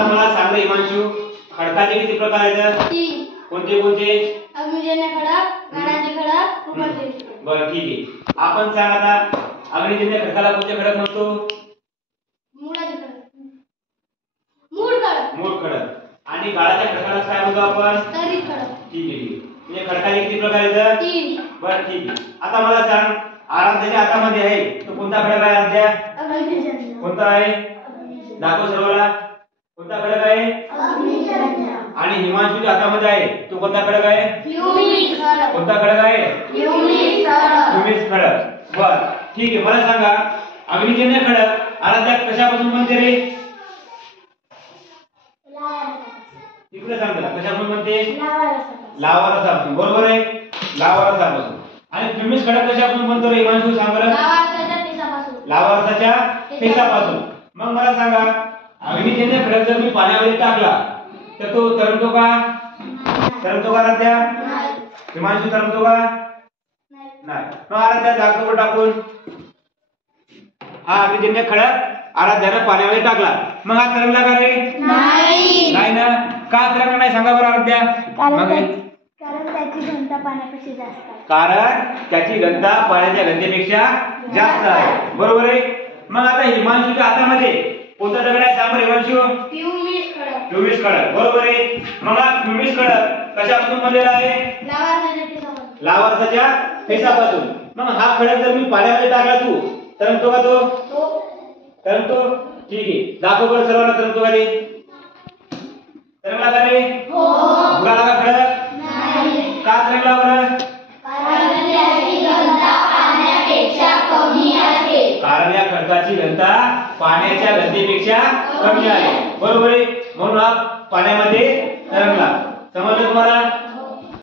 आता मला सांग हिमांशू, खडकाचे किती प्रकार आहेत? 3. कोणते कोणते? अग्निजन्य खडक, गाळाचे खडक, उकळते. बरं ठीक आहे. आपण सांग आता अग्निजन्य खडकाला कोणते खडक म्हणतो? मुळाचे खडक. मूळ खडक. मूळ खडक. आणि गाळाच्या खडकाला काय म्हणतो आपण? स्तरित खडक. ठीक आहे. म्हणजे खडकाचे किती प्रकार आहेत? 3. बरं ठीक आहे. आता मला सांग आराध्याच्या हातामध्ये आहे तो कोणता खडक आहे? आराध्या अग्निजन्य. कोणता आहे? दाखव सर्वांना. कोणता खडक आहे? अग्निजन्य. आणि हिमांशूच्या हातामध्ये आहे तो कोणता खडक आहे? ह्युमिक खडक. कोणता खडक आहे? ह्युमिक खडक. ह्युमिक खडक. बरं ठीक आहे. मला सांगा अग्निजन्य खडक आराध्या कशापासून बनते रे? इकडे सांग मला कशापासून बनते? लावा रसापासून. बरोबर आहे, लावा रसापासून. आणि ह्युमिक खडक कशापासून बनतो रे हिमांशू? सांग बरं. लावा रसाच्या पिसापासून. लावा रसाच्या पेसापासून. मग मला सांगा अग्निजन्य खडक जर मी पाण्यामध्ये टाकला तर तो तरंगतो का? तरंगतो का आराध्या? नाही. हिमांशू तरंगतो का? नाही. मग आराध्या दाखव टाकून. हा अग्निजन्य खडक आराध्याने पाण्यामध्ये टाकला, मग हा तरंगला का रे? नाही. नाही ना. का तरंगला नाही सांगा बरं आराध्या? कारण त्याची घनता पाण्यापेक्षा जास्त आहे. कारण त्याची घनता पाण्याच्या घनतेपेक्षा जास्त आहे. बरोबर आहे. मग आता हिमांशूच्या हातामध्ये कोणता दगड आहे सांग बरं हिमांशू? ह्युमिक खडक. ह्युमिक खडक. बरोबर आहे. मग हा ह्युमिक खडक कशापासून बनलेला आहे? लावा रसाच्या पिसापासून. लावा रसाच्या पेसापासून. मग हा खडक जर मी पाण्यामध्ये टाकला तू तरंगतो का तो? तरंगतो. ठीक आहे. दाखव बरं सर्वांना तरंगतो का रे? तरंगला का रे? हो. बुडाला का खडक? नाही. का तरंगला बरं? कारण त्याची घनता पाण्यापेक्षा कमी आहे. कारण या खडकाची घनता पाण्याच्या घनतेपेक्षा कमी आहे. बरोबर आहे. म्हणून हा पाण्यामध्ये तरंगला.